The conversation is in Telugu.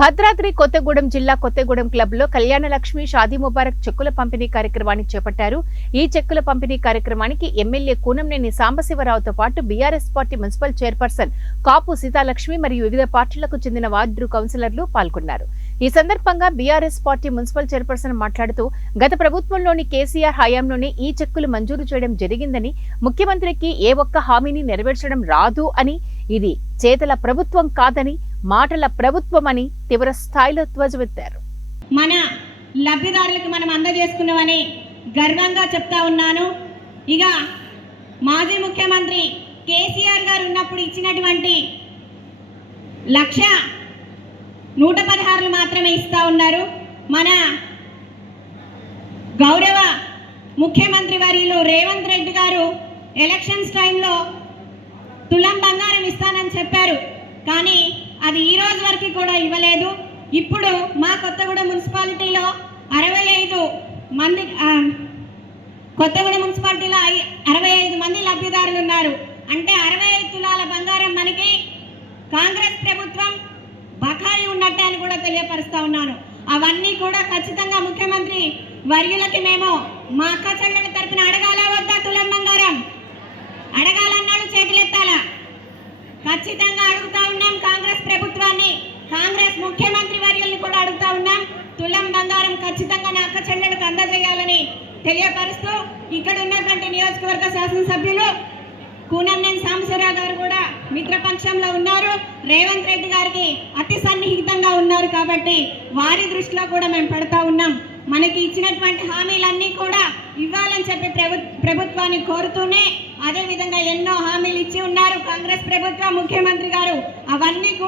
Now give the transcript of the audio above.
భద్రాద్రి కొత్తగూడెం జిల్లా కొత్తగూడెం క్లబ్ లో కళ్యాణలక్ష్మి షాదీ ముబారక్ చెక్కుల పంపిణీ కార్యక్రమాన్ని చేపట్టారు. ఈ చెక్కుల పంపిణీ కార్యక్రమానికి ఎమ్మెల్యే కూనంనేని సాంబశివరావుతో పాటు బీఆర్ఎస్ పార్టీ మున్సిపల్ చైర్పర్సన్ కాపు సీతాలక్ష్మి మరియు వివిధ పార్టీలకు చెందిన వార్డు కౌన్సిలర్లు పాల్గొన్నారు. ఈ సందర్భంగా బీఆర్ఎస్ పార్టీ మున్సిపల్ చైర్పర్సన్ మాట్లాడుతూ గత ప్రభుత్వంలోని కేసీఆర్ హయాంలోనే ఈ చెక్కులు మంజూరు చేయడం జరిగిందని, ముఖ్యమంత్రికి ఏ ఒక్క హామీని నెరవేర్చడం రాదు అని, ఇది చేతల ప్రభుత్వం కాదని మాటల ప్రభుత్వం అని తీవ్ర స్థాయిలో ధ్వజమెత్తారు. మన లబ్ధిదారులకు మనం అందజేసుకున్నామని గర్వంగా చెప్తా ఉన్నాను. ఇక మాజీ ముఖ్యమంత్రి కేసీఆర్ గారు ఉన్నప్పుడు ఇచ్చినటువంటి 1,116 మాత్రమే ఇస్తా ఉన్నారు. మన గౌరవ ముఖ్యమంత్రి వర్యులు రేవంత్ రెడ్డి గారు ఎలక్షన్స్ టైంలో తులం బంగారం ఇస్తానని చెప్పారు, కానీ అది ఈ రోజు వరకు కూడా ఇవ్వలేదు. ఇప్పుడు మా కొత్తగూడెం మున్సిపాలిటీలో 65 మంది కొత్తగూడెం మున్సిపాలిటీలో 65 మంది లబ్ధిదారులు ఉన్నారు. అంటే 65 తులాల బంగారం మనకి కాంగ్రెస్ ప్రభుత్వం బకాయి ఉన్నట్టే అని కూడా తెలియపరుస్తా ఉన్నాను. అవన్నీ కూడా ఖచ్చితంగా ముఖ్యమంత్రి వర్యులకి మేము మా అక్క చెల్లెల తరపున అడగాలా వద్దా? తులం బంగారం అడగాలన్నాడు, చేతులెత్తాలా? ఖచ్చితంగా అడుగుతా ఉన్నాం. కాంగ్రెస్ ప్రభుత్వాన్ని, కాంగ్రెస్ ముఖ్యమంత్రి వర్యుల్ని కూడా అడుగుతా ఉన్నాం. తులం బంగారం ఖచ్చితంగా నా అక్క చెల్లెలకు అందజేయాలని తెలియపరుస్తూ ఇక్కడ ఉన్నటువంటి నియోజకవర్గ శాసనసభ్యులు కూనంనేని సాంబశివరావు గారు కూడా మిత్రపక్షంలో ఉన్నారు. రేవంత్ రెడ్డి గారికి అతి సన్నిహితంగా ఉన్నారు కాబట్టి వారి దృష్టిలో కూడా మేము పెడతా ఉన్నాం. మనకి ఇచ్చినటువంటి హామీలన్నీ కూడా ఇవ్వాలని చెప్పి ప్రభుత్వాన్ని కోరుతూనే, అదేవిధంగా ఎన్నో హామీలు ఇచ్చి ఉన్నారు కాంగ్రెస్ ప్రభుత్వం, ముఖ్యమంత్రి గారు. అవన్నీ